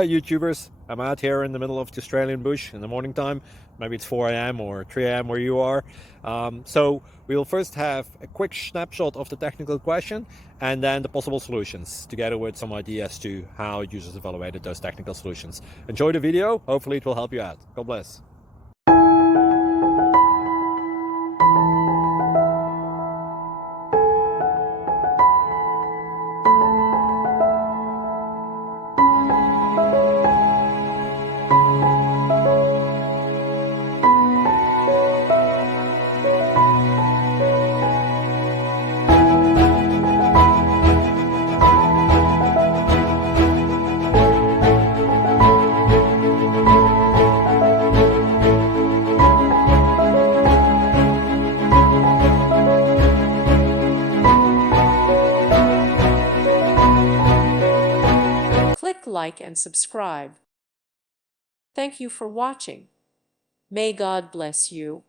Hi YouTubers, I'm out here in the middle of the Australian bush in the morning time. Maybe it's 4 a.m. or 3 a.m. where you are. So we will first have a quick snapshot of the technical question and then the possible solutions, together with some ideas to how users evaluated those technical solutions. Enjoy the video, hopefully it will help you out. God bless. Click like and subscribe. Thank you for watching. May God bless you.